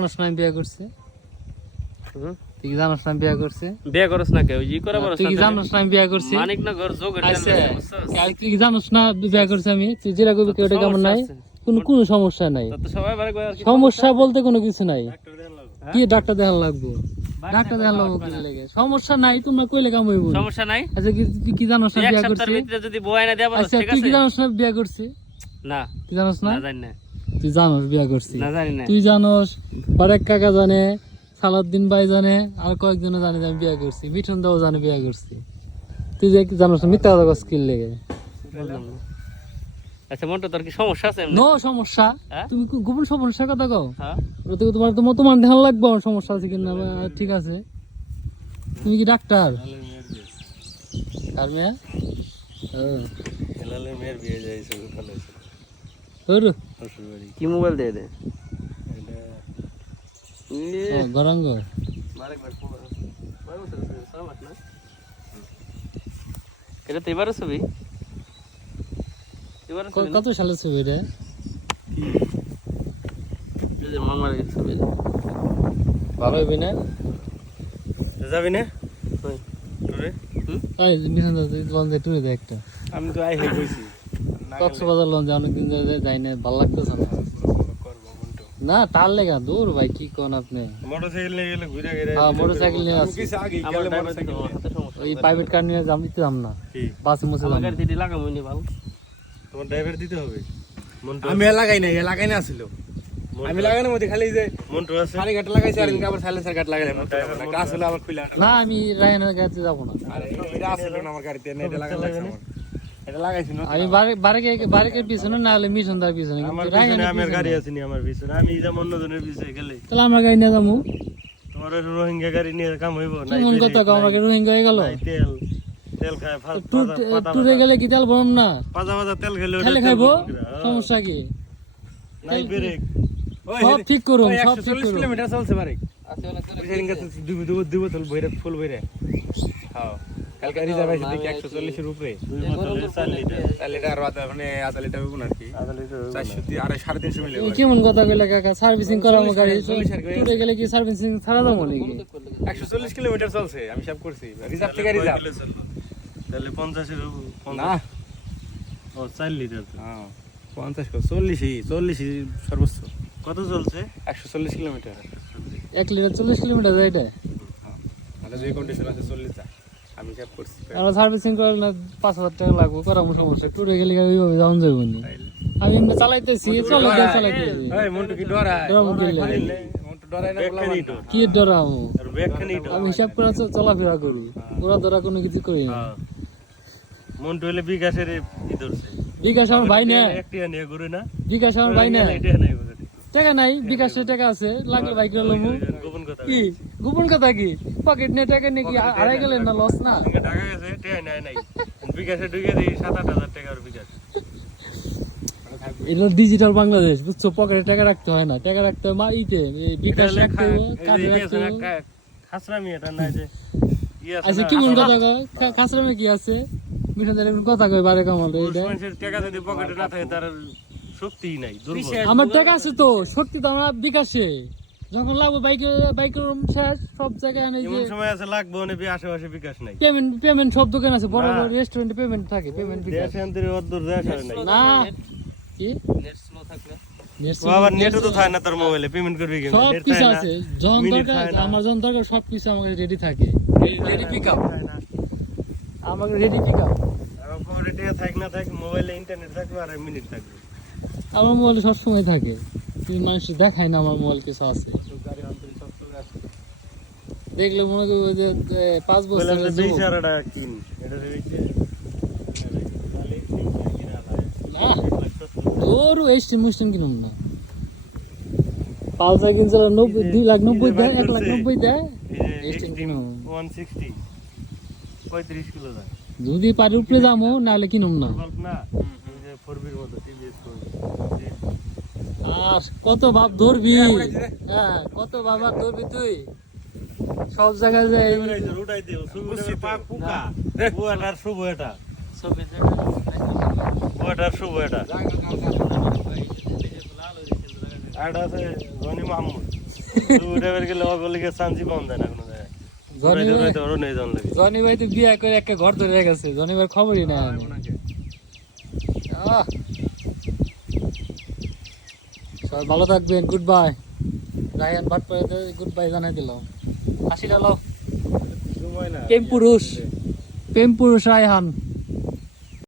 জানোস না বিয়ে করছে? তুই কি জানোস না বিয়ে করছে? বিয়ে করছ না কেউ ই করে বড় তুই কি জানোস না বিয়ে করছি? মানিকনগর যোগের আচ্ছা তুই কি জানোস না বিয়ে করছে আমি? তুই যেটা কবি কেউ কেমন নাই, কোনো সমস্যা নাই। তো সবাই বারে কয় আর কি সমস্যা বলতে কোনো কিছু নাই। কি ডাক্তার দেখান লাগবো? ডাক্তার দেখান লাগবো কি লাগে? সমস্যা নাই, তোমরা কইলে কাম হইব। সমস্যা নাই। আচ্ছা তুই কি জানোস না এক বিয়ে সপ্তাহের করছে? ভিতরে যদি বই না দেব আচ্ছা ঠিক তুই আছে কি জানোস না বিয়ে করছে? না কি জানোস না? না জানি না তুই জানোস বিয়ে করছি? না জানি না তুই জানোস, বারেক কাকা জানে, সালাউদ্দিন ভাই জানে, আর কয়েকজন জানে যে আমি বিয়ে করছি, মিঠুন দাও জানে বিয়ে করছি। তুই যে জানোস না মিথ্যা কথা স্কিল লেগে। বুঝলাম না। আচ্ছা মনটা তোর কি সমস্যা আছে এমনি? নো সমস্যা। হ্যাঁ? তুমি গোপন সমস্যার কথা কও। হ্যাঁ তোমার ধ্যান লাগবে আমার সমস্যা আছে কিনা। ঠিক আছে, তুমি কি ডাক্তার? কার মেয়ে? হেলালের মেয়ের বিয়ে যাইছে ওখানে ওরে শ্বশুরবাড়ি। কি মোবাইল দিয়ে দে এটা গরঙ্গ মারেকবার ফোন কয় বছর আছে 6 মাস না এটা তো এবারে ছবি এবারে ছবি কত সালের ছবি রে? এই যে মামার ছবি ভালো হইবি না? যাবি না কই টুরে? এই মিঠুন দা তুই লঞ্চে টুরে দে একটা। আমি তো আই হয়ে কইছি কক্সবাজার লঞ্চে অনেকদিন ধরে যাই না, ভালো লাগতেছে না। করবো মন্টু। না টাল লেগা দূর ভাই, কি কোন আপনি? মোটরসাইকেল নিয়ে গেলে ঘুরে গেলে হ্যাঁ মোটরসাইকেল নিয়ে আমি আসছি, কিছু আগে আমার গেলে ড্রাইভার মোটরসাইকেল হাতে সমস্যা ওই প্রাইভেট কার নিয়ে যাম না, কি বাসে মুছে আমার যাম। গাড়ি দিদি লাগামু নি ভালো তোমার ড্রাইভার দিতে হবে মন্টু আমি লাগাই না আসিল। আমি লাগানোর মধ্যে খালি যে মন্টু আছে খালি গাট লাগাইছি আর এদিকে আবার সাইলেন্সার গাট লাগাইলাম। আসলে আমার খুলে না আমি রায়নের গাড়িতে যাবো না। আরে এটা আসলে না আমার গাড়িতে না, এটা লাগানো লাগছে আমার। এটা লাগাইছি না। আমি বারেকের পিছনে না হলে মিশন তার পিছনে, আমার কিন্তু পিছনে রায়নের আমার পিছনে গাড়ি না। আছে নি আমার পিছনে আমি যেমন অন্যজনের পিছনে গেলে তাহলে আমার গাড়ি নিয়ে যাবো। তোমার ওই রোহিঙ্গা গাড়ি নিয়ে কাম হইব না কেমন কথা কও, আমার গাড়ি রোহিঙ্গা হয়ে গেল। তেল তেল খায় টুরে গেলে কি তেল ভরম না? পাজা তেল খেলে খেলে খাইবো, সমস্যা কি? নাই ব্রেক সব ঠিক করুন, সব ঠিক 140 করুন। কিলোমিটার চলছে বারে। আছে অনেক সেদিন কাছে দুই বোতল বইরে ফুল বইরে। হ্যাঁ কালকে রিজার্ভেশন দেখি 140 এর উপরে। 2 বোতলে 4 লিটার তাহলে এটা আর মানে আধা লিটার হবে না আর কি। 400 আর 350 মিলে। এই কেমন কথা কইলা কাকা? সার্ভিসিং করা আমার গাড়ি, টুরে গেলে কি সার্ভিসিং ছাড়া যাবো নাকি? 140 কিলোমিটার চলছে আমি সব করছি। রিজার্ভ থেকে রিজার্ভ। তাহলে 50 এর না ও 4 লিটার হ্যাঁ 50 40 সর্বোচ্চ। কত চলছে 140 কিলোমিটার। 1 লিটার 40 কিলোমিটার যায় এটা। মানে যে কন্ডিশন আছে 40 টা আমি সব করছি। আমরা সার্ভিসিং করলে না 5000 টাকা লাগবে, করার সমস্যা। টুরে গেলে ওইভাবে যাওয়া যাবে না। আমি এমনি চালাইতেছি, চালাইতেছি। এই মন্টু কি ডরায়? ডরাবো কি লাগে? মন্টু ডরায় না বলা ব্যাগখানি তো কি ডরাবো? আর ব্যাগখানি তো আমি হিসাব করে চলাফেরা করি, ওরা ধরা কোনো কিছু করি না। হ্যাঁ মন্টু হলে বিকাশের ই ধরছে বিকাশ আমার ভাই না, একটি নিয়ে ঘুরে না বিকাশ আমার ভাই না। এটা নাই ঘুরে টাকা নাই, বিকাশের টাকা আছে, লাগলে বাইক লমু। গোপন কথা কি গোপন কথা? কি পকেট নিয়ে টাকা নিয়ে কি হারাই গেলেন না? লস না? টাকা গেছে টাকা নাই বিকাশে ঢুকে দিই 7-8 হাজার টাকার বিকাশ এটা ডিজিটাল বাংলাদেশ, বুঝছো? পকেটে টাকা রাখতে হয় না, টাকা রাখতে হয় ইতে বিকাশ রাখতে হবে, কার্ডে রাখতে হবে। খাসরামি এটা না যে আচ্ছা কি মন কথা কয়? খাসরামে কি আছে? মিঠুন দাঁড়িয়ে কোন কথা কয় বারে কামাল এটা? মানুষের টাকা যদি পকেটে না থাকে তার শক্তিই নাই দুর্বল আমার টাকা আছে তো, শক্তি তো আমার বিকাশে। যখন লাগবে বাইকের শেষ সব জায়গায় আনে যে এমন সময় আছে লাগবে অনেক আশেপাশে বিকাশ নাই পেমেন্ট সব দোকান আছে, বড় না। বড় রেস্টুরেন্টে পেমেন্ট থাকে, পেমেন্ট বিকাশ। দেশ আন্তরে অদ্দুর দেশ আর নাই না কি নেট স্লো থাকলে Net ও আবার নেটও তো থাকে না তোর মোবাইলে পেমেন্ট করবি কেমন সব নেট কিছু থাকে না আছে, যখন মিনিট দরকার থাকে না। আমার যখন দরকার সব কিছু আমার রেডি থাকে, রেডি পিক আপ, থাকে না। আমার রেডি পিক আপ। আর পরে টাকা থাক না থাক মোবাইলে ইন্টারনেট থাকবে আর মিনিট থাকবে আমার মোবাইলে সব সময় থাকে, কিন্তু মানুষ দেখায় না আমার মোবাইল কিছু আছে। দেখলে মনে করবো যে 5 বললাম যে বছর 20,000 টাকা কিন এটা দেখি না ওর এসটি মুসলিম কিনুম না, 5 লাখ কিনছে 2,90,000 দেয়, 1,90,000 দেয়। Extreme কিনো। 160 35 কিলো দাম যদি পারি উপরে যাবো, নাহলে কিনুম না। গল্প না এই যে 4B এর মতো টিভিএস আর কত ভাব ধরবি, হ্যাঁ কত বাবা ধরবি তুই সব জায়গায় যাই। উঠাই দিও সুবুরে পা পুকা ওটার শুভ এটা ছবি ওটার শুভ এটা আর আছে রনি মাহমুদ উড়ে গেলে ওগুলিকে শান্তি পাওয়া যায় না কোনো জায়গায় জনি ভাই উড়াইতে ওরও নেই জন লাগে জনি ভাই তো বিয়ে করে একটা ঘর ধরে গেছে জনি ভাইয়ের খবরই নাই আমি সবাই ভালো থাকবেন গুড বাই রায়ান ভাট করে গুড বাই জানাই দিলাম হাসি ডালো সময় না প্রেম পুরুষ রায়হান